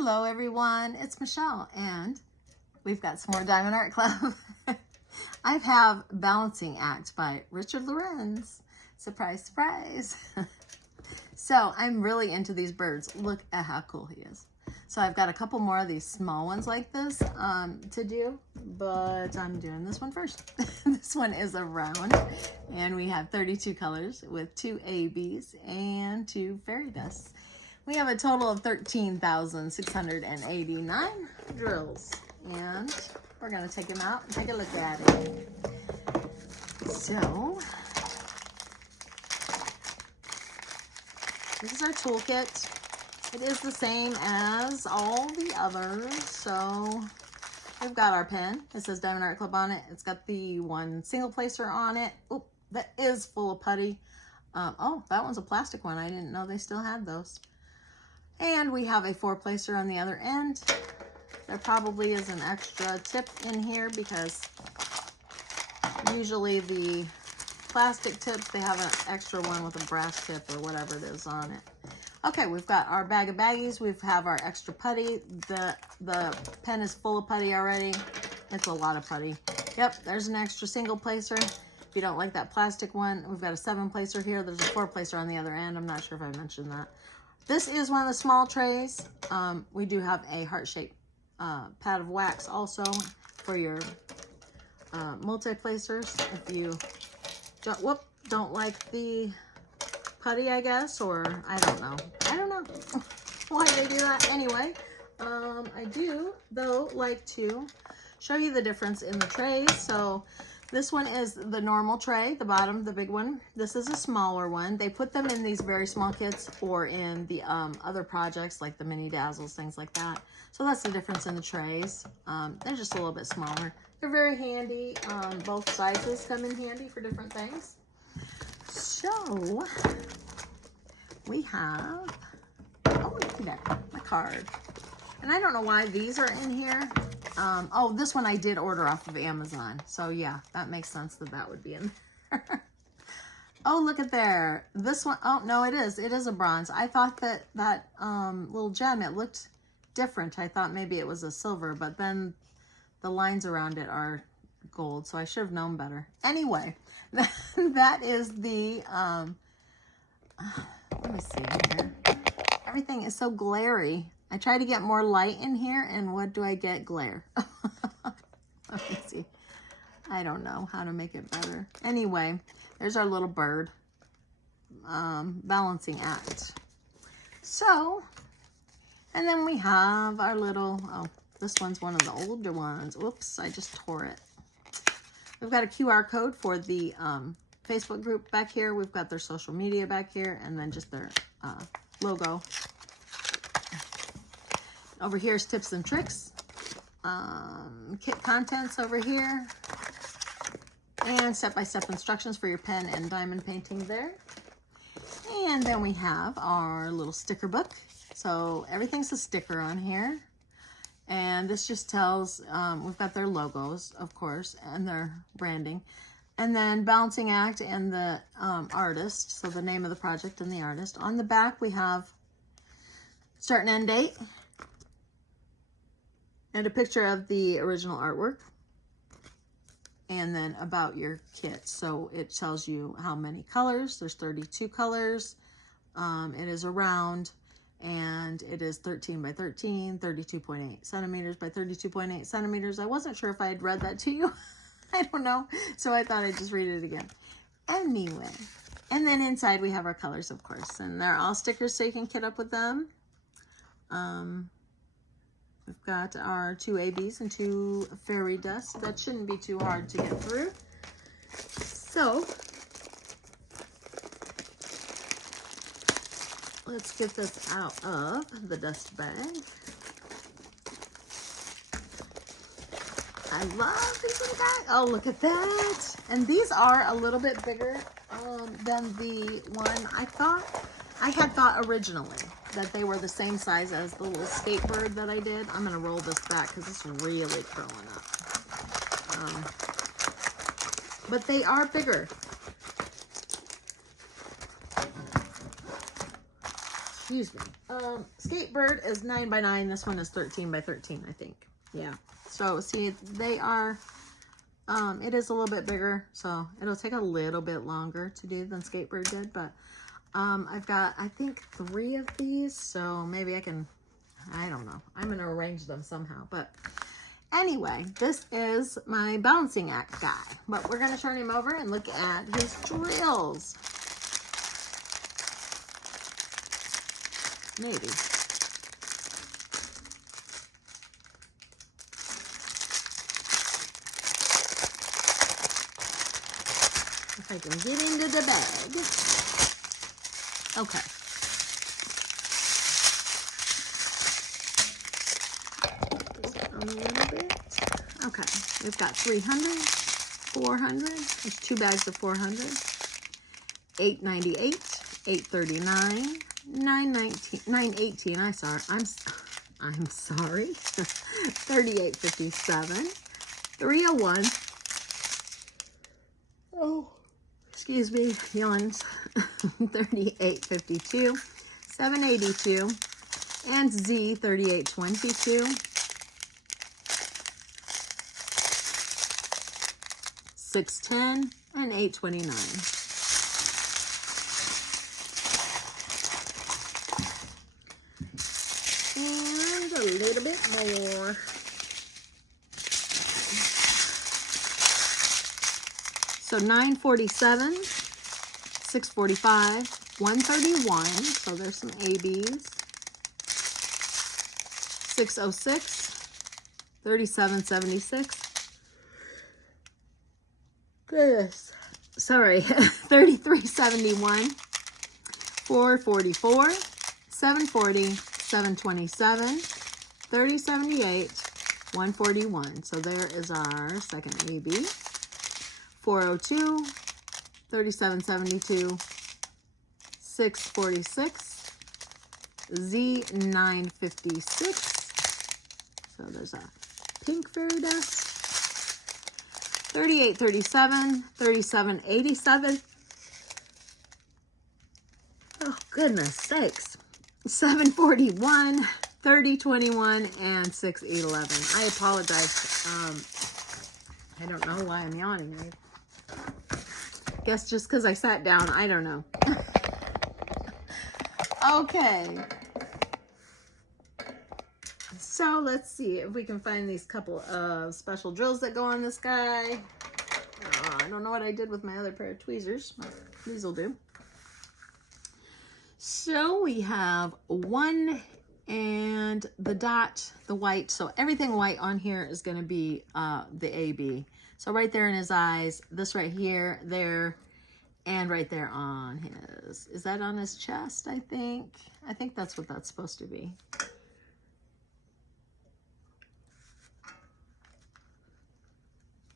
Hello everyone, it's Michelle and we've got some more Diamond Art Club. I have Balancing Act by Richard Lorenz. Surprise, surprise. So I'm really into these birds. Look at how cool he is. So I've got a couple more of these small ones like this to do, but I'm doing this one first. This one is a round and we have 32 colors with 2 ABs and 2 fairy dusts. We have a total of 13,689 drills, and we're going to take them out and take a look at it. So, this is our toolkit. It is the same as all the others. So, we've got our pen. It says Diamond Art Club on it. It's got the one single placer on it. Oh, that is full of putty. Oh, that one's a plastic one. I didn't know they still had those. And we have a 4-placer on the other end. There probably is an extra tip in here because usually the plastic tips, they have an extra one with a brass tip or whatever it is on it. Okay, we've got our bag of baggies. We have our extra putty. The pen is full of putty already. It's a lot of putty. Yep, there's an extra single placer. If you don't like that plastic one, we've got a 7-placer here. There's a 4-placer on the other end. I'm not sure if I mentioned that. This is one of the small trays. We do have a heart-shaped pad of wax also for your multi-placers. If you don't like the putty, I guess, or I don't know why they do that. Anyway, I do, though, like to show you the difference in the trays. So this one is the normal tray, the bottom, the big one. This is a smaller one. They put them in these very small kits or in the other projects like the mini dazzles, things like that. So that's the difference in the trays. They're just a little bit smaller. They're very handy. Both sizes come in handy for different things. So we have, oh, look at that, my card. And I don't know why these are in here. Oh, this one I did order off of Amazon. So yeah, that makes sense that that would be in there. Oh, look at there. This one, oh no, it is a bronze. I thought that little gem, it looked different. I thought maybe it was a silver, but then the lines around it are gold. So I should have known better. Anyway, that is the, let me see here. Everything is so glary. I try to get more light in here, and what do I get? Glare. Let me see. I don't know how to make it better. Anyway, there's our little bird. Balancing Act. So, and then we have our little, oh, this one's one of the older ones. Whoops, I just tore it. We've got a QR code for the Facebook group back here. We've got their social media back here, and then just their logo. Over here is tips and tricks, kit contents over here, and step-by-step instructions for your pen and diamond painting there. And then we have our little sticker book. So everything's a sticker on here. And this just tells, we've got their logos, of course, and their branding. And then Balancing Act and the artist, so the name of the project and the artist. On the back, we have start and end date. And a picture of the original artwork. And then about your kit. So it tells you how many colors. There's 32 colors. It is a round. And it is 13 by 13, 32.8 centimeters by 32.8 centimeters. I wasn't sure if I had read that to you. I don't know. So I thought I'd just read it again. Anyway. And then inside we have our colors, of course. And they're all stickers so you can kit up with them. We've got our 2 ABs and 2 fairy dusts. That shouldn't be too hard to get through. So, let's get this out of the dust bag. I love these little bags. Oh, look at that. And these are a little bit bigger than the one I had thought originally that they were the same size as the little skatebird that I did. I'm going to roll this back because it's really curling up. But they are bigger. Excuse me. Skatebird is 9 by 9. This one is 13 by 13, I think. Yeah. So see, they are, it is a little bit bigger, so it'll take a little bit longer to do than Skatebird did, but I've got, I think, 3 of these, so maybe I can, I don't know. I'm going to arrange them somehow, but anyway, this is my balancing act guy, but we're going to turn him over and look at his drills. Maybe. If I can get into the bag. Okay. A little bit. Okay. We've got 300, 400. There's 2 bags of 400. 898, 839, 919, 918. I'm sorry. 3857, 301. Oh, excuse me, yawns. 3852, 782, and Z 3822. 610 and 829. And a little bit more. So 947, 645, 131. So there's some ABs. 606, 3776. Goodness. Sorry. 3371, 444, 740, 727, 3078, 141. So there is our second AB. 402, 3772, 646, Z956. So there's a pink fairy dust. 3837, 3787. Oh, goodness sakes. 741, 3021, and 611. I apologize. I don't know why I'm yawning. I guess just because I sat down. I don't know. Okay. So let's see if we can find these couple of special drills that go on this guy. I don't know what I did with my other pair of tweezers, but these will do. So we have 1 and the dot, the white. So everything white on here is going to be the AB. So right there in his eyes, this right here, there, and right there on his, is that on his chest, I think? I think that's what that's supposed to be.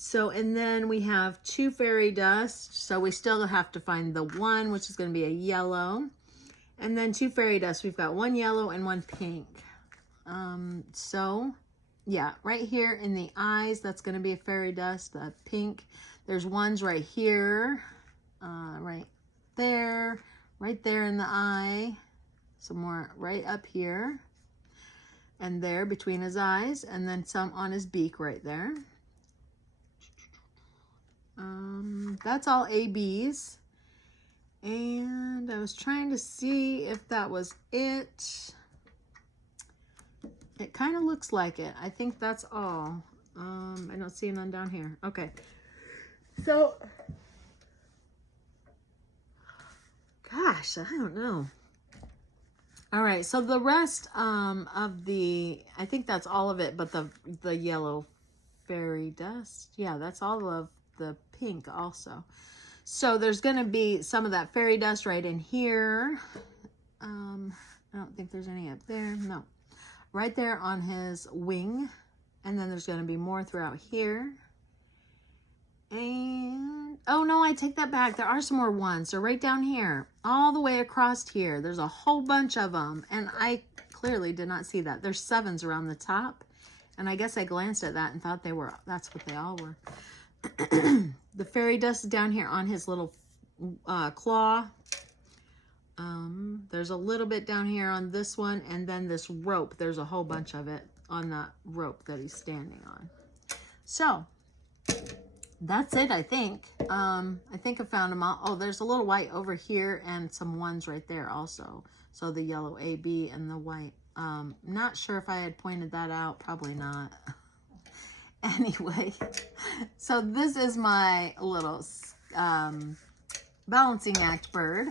So, and then we have 2 fairy dust. So we still have to find the 1, which is going to be a yellow. And then 2 fairy dust. We've got 1 yellow and 1 pink. So, yeah, right here in the eyes, that's going to be a fairy dust, the pink. There's ones right here, right there in the eye. Some more right up here. And there between his eyes. And then some on his beak right there. That's all ABs. And I was trying to see if that was it. It kind of looks like it. I think that's all. I don't see none down here. Okay. So, gosh, I don't know. All right. So the rest of the, I think that's all of it, but the yellow fairy dust. Yeah, that's all of the pink also. So there's going to be some of that fairy dust right in here. I don't think there's any up there. No. Right there on his wing. And then there's going to be more throughout here. And, oh no, I take that back. There are some more ones. So right down here, all the way across here, there's a whole bunch of them. And I clearly did not see that. There's 7s around the top. And I guess I glanced at that and thought they were, that's what they all were. The fairy dust is down here on his little claw. There's a little bit down here on this one, and then this rope, there's a whole bunch of it on that rope that he's standing on. So that's it, I think. I think I found them all. Oh, there's a little white over here and some ones right there also. So the yellow AB and the white. Not sure if I had pointed that out. Probably not. Anyway, so this is my little balancing act bird.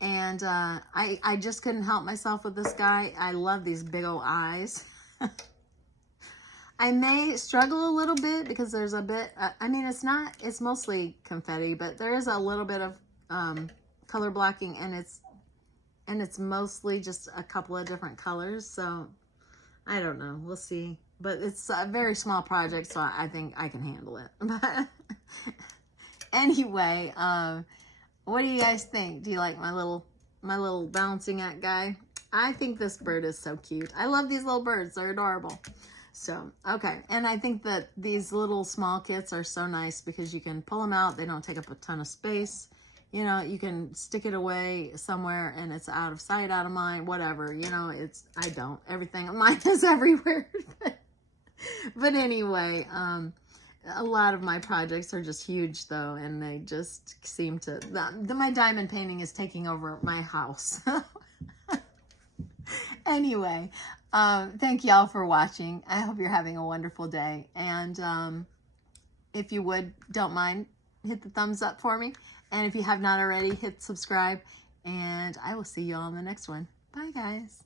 And I just couldn't help myself with this guy. I love these big old eyes. I may struggle a little bit because there's a bit, I mean, it's mostly confetti, but there is a little bit of color blocking, and it's mostly just a couple of different colors. So I don't know, we'll see. But it's a very small project, so I think I can handle it. But anyway, what do you guys think? Do you like my little balancing act guy? I think this bird is so cute. I love these little birds. They're adorable. So, okay. And I think that these little small kits are so nice because you can pull them out. They don't take up a ton of space. You know, you can stick it away somewhere and it's out of sight, out of mind, whatever. You know, I don't. Everything, mine is everywhere. But anyway, a lot of my projects are just huge though, and they just seem to, my diamond painting is taking over my house. Anyway, thank y'all for watching. I hope you're having a wonderful day. And if you don't mind, hit the thumbs up for me. And if you have not already, hit subscribe. And I will see you all in the next one. Bye, guys.